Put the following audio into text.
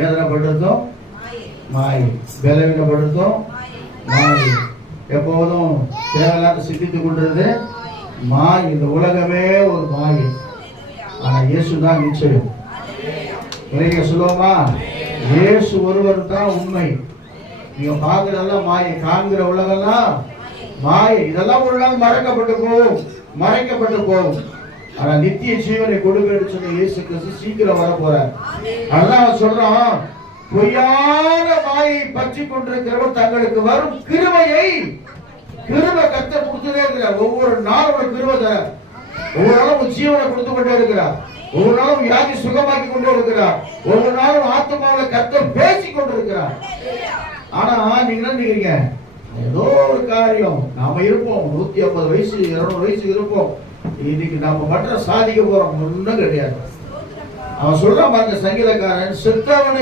வேதனைப்படுறதும் மாயை, பலவீனப்படுறதும் மாயை, எப்போதும் தேவையில்லாத சிந்தித்துக் கொண்டிருது மாயை. இந்த உலகமே ஒரு மாயை. ஆனா இயேசுதான் நிச்சயம். சொல்லுவோமா? இயேசு ஒருவர் தான் உண்மை. நீங்க பாக்குறதெல்லாம் மாயை, காண்கிற உலகெல்லாம் மாயை. இதெல்லாம் ஒரு நாள் மறைக்கப்பட்டு போகும். ஆனா நித்திய ஜீவனை கொடுக்க சொன்ன இயேசு கிறிஸ்து சீக்கிரம் வர போறார். அதான் சொல்றோம், பொய்யான மாயை பற்றி கொண்டிருக்கிறவர் தங்களுக்கு வரும் கிருபை கர்த்தர் கொடுத்துட்டே இருக்கிறார். ஒவ்வொரு நாளும் கிருபை, ஒவ்வொரு நாளும் ஜீவனை கொடுத்து கொண்டே இருக்கிறார். ஒவ்வொரு நாளும் வியாதி சுகமாக்கி கொண்டே இருக்கிறார். ஒவ்வொரு நாளும் ஆத்மாவில் கர்த்தர் பேசிக் கொண்டிருக்கிறார். ஆனா நீங்க நினைக்கிறீங்க ஏதோ ஒரு காரியம் நாம இருப்போம், 150 வயசு 200 வயசு இருப்போம், இன்னைக்கு நாம மற்ற சாதிக்க போறோம், ஒன்றும் கிடையாது. அவன் சொல்றான் பாருங்க, சங்கீதக்காரன், செத்தவனை